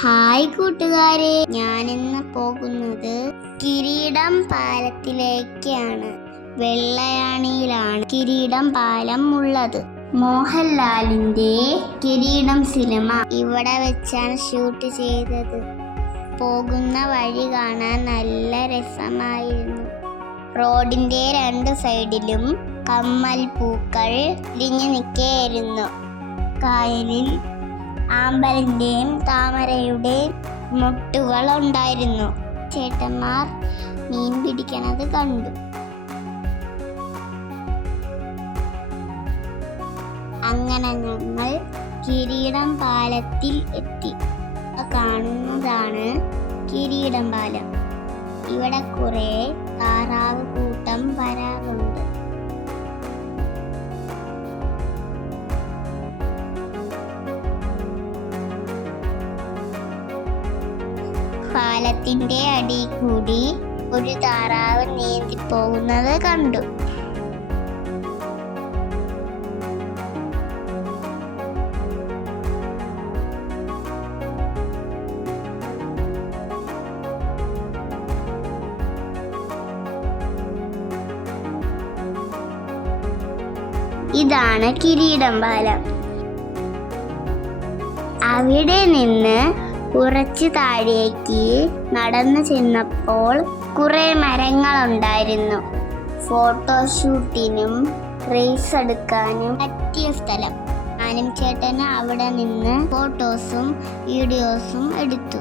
Hi കൂട്ടുകാരെ, ഞാനിന്ന് പോകുന്നത് കിരീടം പാലത്തിലേക്കാണ്. വെള്ളയാണിയിലാണ് കിരീടം പാലം ഉള്ളത്. മോഹൻലാലിന്റെ കിരീടം സിനിമ ഇവിടെ വെച്ചാണ് ഷൂട്ട് ചെയ്തത്. പോകുന്ന വഴി കാണാൻ നല്ല രസമായിരുന്നു. റോഡിന്റെ രണ്ട് സൈഡിലും കമ്മൽ പൂക്കൾ വിരിഞ്ഞു നിൽക്കുകയായിരുന്നു. കായലിൽ ആമ്പലിന്റെയും താമരയുടെയും മൊട്ടുകൾ ഉണ്ടായിരുന്നു. ചേട്ടന്മാർ മീൻ പിടിക്കണത് കണ്ടു. അങ്ങനെ ഞങ്ങൾ കിരീടം പാലത്തിൽ എത്തി. കാണുന്നതാണ് കിരീടം പാലം. ഇവിടെ കുറെ താറാവ് കൂട്ടം വരാറുണ്ട്. പാലത്തിന്റെ അടിയിൽ കൂടി ഒരു താറാവ് നീന്തി പോകുന്നത് കണ്ടു. ഇതാണ് കിരീടം പാലം. അവിടെ നിന്ന് കുറച്ച് താഴേക്ക് നടന്നു ചെന്നപ്പോൾ കുറെ മരങ്ങളുണ്ടായിരുന്നു. ഫോട്ടോഷൂട്ടിനും റീൽസ് എടുക്കാനും പറ്റിയ സ്ഥലം. ഞാനും ചേട്ടന് അവിടെ നിന്ന് ഫോട്ടോസും വീഡിയോസും എടുത്തു.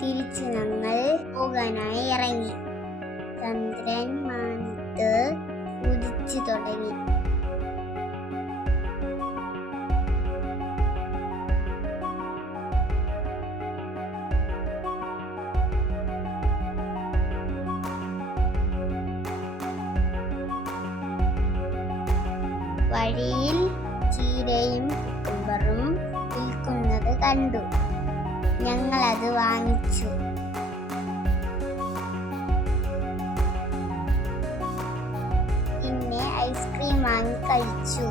തിരിച്ച് ഞങ്ങൾ പോകാനായി ഇറങ്ങി. ചന്ദ്രൻ മാനത്ത് ഉദിച്ചു തുടങ്ങി. വഴിയിൽ ചീരയും കുക്കുംബറും വിൽക്കുന്നത് കണ്ടു. ഞങ്ങളത് വാങ്ങിച്ചു. പിന്നെ ഐസ്ക്രീം വാങ്ങി കഴിച്ചു.